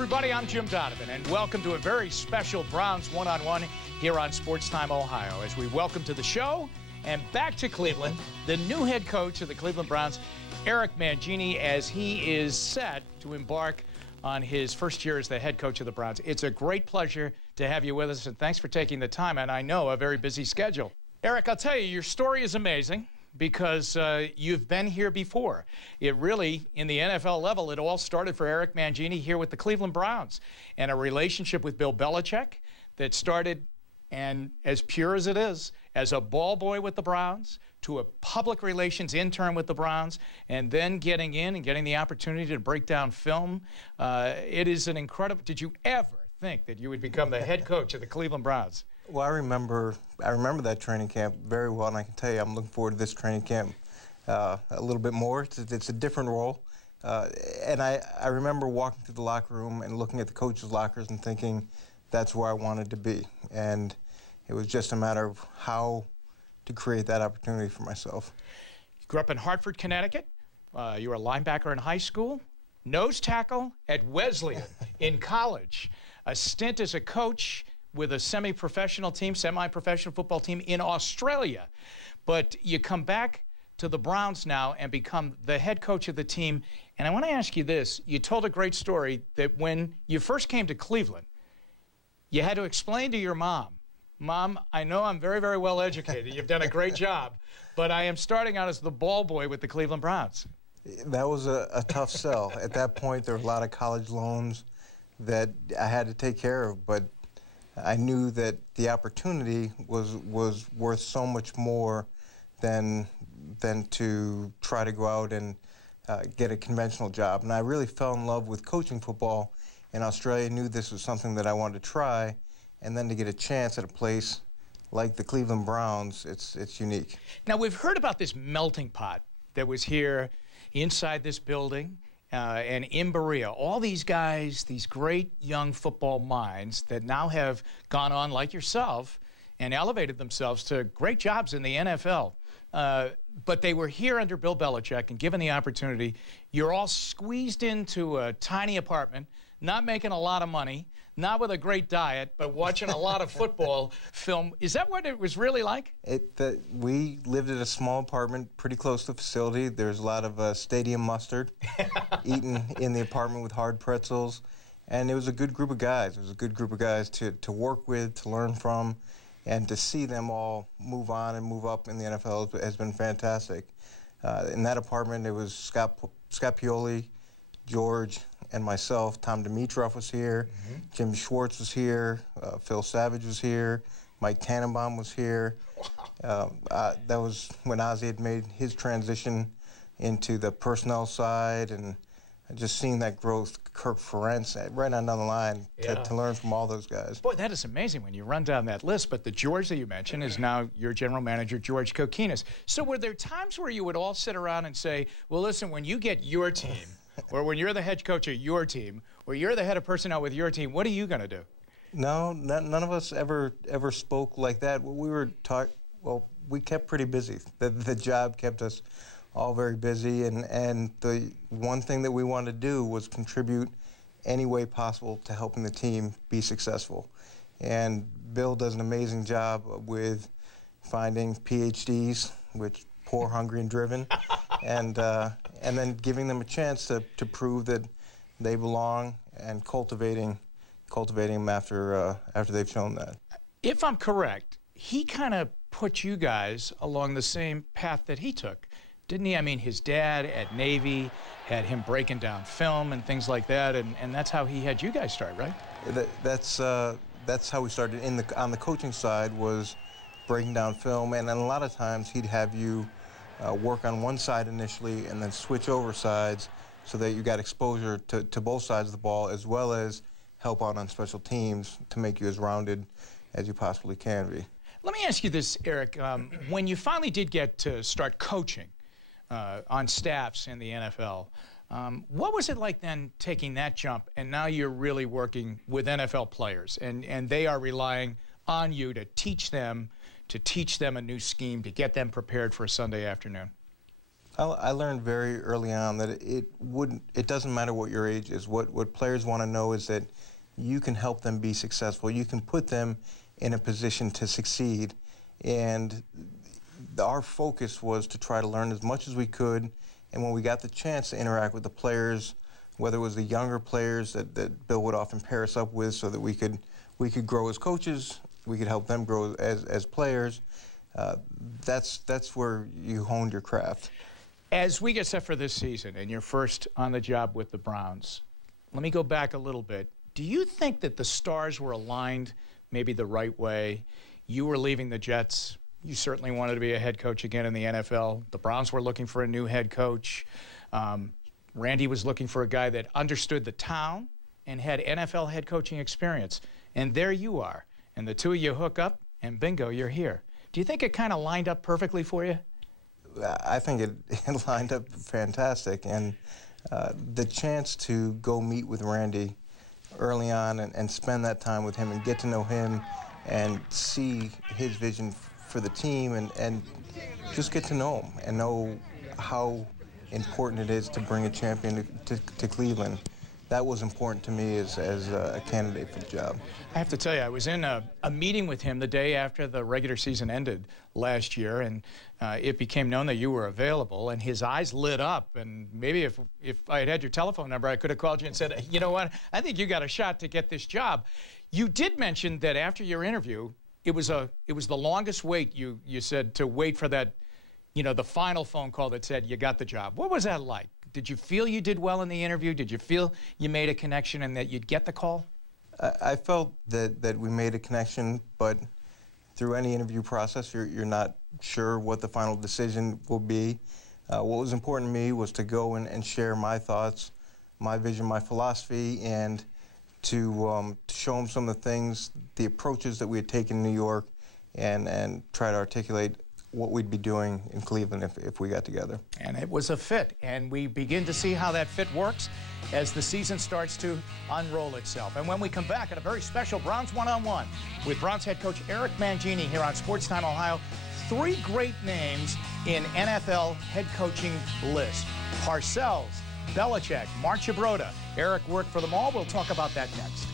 everybody, I'm Jim Donovan, and welcome to a very special Browns one-on-one here on Sports Time Ohio, as we welcome to the show and back to Cleveland the new head coach of the Cleveland Browns, Eric Mangini, as he is set to embark on his first year as the head coach of the Browns. It's a great pleasure to have you with us, and thanks for taking the time, and I know a very busy schedule. Eric, I'll tell you, your story is amazing, because you've been here before. It really, in the NFL level, it all started for Eric Mangini here with the Cleveland Browns, and a relationship with Bill Belichick that started, and as pure as it is, as a ball boy with the Browns, to a public relations intern with the Browns, and then getting in and getting the opportunity to break down film. It is an incredible... Did you ever think that you would become the head coach of the Cleveland Browns? Well, I remember that training camp very well, and I can tell you I'm looking forward to this training camp a little bit more. It's a different role. And I remember walking through the locker room and looking at the coaches' lockers and thinking that's where I wanted to be. And it was just a matter of how to create that opportunity for myself. You grew up in Hartford, Connecticut. You were a linebacker in high school, nose tackle at Wesleyan in college, a stint as a coach with a semi-professional football team in Australia. But you come back to the Browns now and become the head coach of the team. And I want to ask you this. You told a great story that when you first came to Cleveland, you had to explain to your mom, Mom, I know I'm very, very well educated. You've done a great job, but I am starting out as the ball boy with the Cleveland Browns. That was a tough sell. At that point, there were a lot of college loans that I had to take care of, but I knew that the opportunity was worth so much more than to try to go out and get a conventional job. And I really fell in love with coaching football in Australia, knew this was something that I wanted to try, and then to get a chance at a place like the Cleveland Browns, it's unique. Now, we've heard about this melting pot that was here inside this building and in Berea. All these guys, these great young football minds that now have gone on, like yourself, and elevated themselves to great jobs in the NFL. But they were here under Bill Belichick and given the opportunity. You're all squeezed into a tiny apartment, not making a lot of money, not with a great diet, but watching a lot of football film. Is that what it was really like? We lived at a small apartment pretty close to the facility. There's a lot of stadium mustard eaten in the apartment with hard pretzels. And it was a good group of guys. It was a good group of guys to work with, to learn from, and to see them all move on and move up in the NFL has been fantastic. In that apartment, it was Scott Pioli, George, and myself. Tom Dimitroff was here. Jim Schwartz was here. Phil Savage was here. Mike Tannenbaum was here. That was when Ozzie had made his transition into the personnel side, and just seeing that growth. Kirk Ferentz, right on down the line, to learn from all those guys. Boy, that is amazing when you run down that list. But the George that you mentioned is now your general manager, George Kokinis. So were there times where you would all sit around and say, well, listen, when you get your team, or when you're the head coach of your team, or you're the head of personnel with your team, what are you going to do? No, none of us ever spoke like that. We kept pretty busy. The job kept us all very busy, and the one thing that we wanted to do was contribute any way possible to helping the team be successful. And Bill does an amazing job with finding PhDs, which poor, hungry, and driven, and then giving them a chance to prove that they belong, and cultivating them after they've shown that. If I'm correct, he kind of put you guys along the same path that he took, didn't he? I mean, his dad at Navy had him breaking down film and things like that, and that's how he had you guys start, right? That's how we started on the coaching side, was breaking down film, and then a lot of times he'd have you work on one side initially and then switch over sides so that you got exposure to both sides of the ball, as well as help out on special teams to make you as rounded as you possibly can be. Let me ask you this, Eric. When you finally did get to start coaching on staffs in the NFL, what was it like then taking that jump, and now you're really working with NFL players, and they are relying on you to teach them a new scheme, to get them prepared for a Sunday afternoon? I learned very early on that it doesn't matter what your age is. What players want to know is that you can help them be successful. You can put them in a position to succeed. And our focus was to try to learn as much as we could. And when we got the chance to interact with the players, whether it was the younger players that Bill would often pair us up with so that we could grow as coaches, we could help them grow as players, that's where you honed your craft. As we get set for this season and you're first on the job with the Browns, let me go back a little bit. Do you think that the stars were aligned maybe the right way? You were leaving the Jets. You certainly wanted to be a head coach again in the NFL. The Browns were looking for a new head coach. Randy was looking for a guy that understood the town and had NFL head coaching experience. And there you are. And the two of you hook up, and bingo, you're here. Do you think it kind of lined up perfectly for you? I think it lined up fantastic. And the chance to go meet with Randy early on and spend that time with him and get to know him and see his vision for the team and just get to know him and know how important it is to bring a champion to Cleveland. That was important to me as a candidate for the job. I have to tell you, I was in a meeting with him the day after the regular season ended last year, and it became known that you were available, and his eyes lit up. And maybe if I had had your telephone number, I could have called you and said, you know what, I think you got a shot to get this job. You did mention that after your interview, it was the longest wait, you said, to wait for that, you know, the final phone call that said you got the job. What was that like? Did you feel you did well in the interview? Did you feel you made a connection and that you'd get the call? I felt that we made a connection, but through any interview process, you're not sure what the final decision will be. What was important to me was to go and share my thoughts, my vision, my philosophy, and to show them some of the things, the approaches that we had taken in New York, and try to articulate what we'd be doing in Cleveland if we got together. And it was a fit, and we begin to see how that fit works as the season starts to unroll itself. And when we come back at a very special Browns One-on-One with Browns head coach Eric Mangini here on Sports Time Ohio, 3 great names in NFL head coaching list: Parcells, Belichick, Mark Chibroda. Eric worked for them all. We'll talk about that next.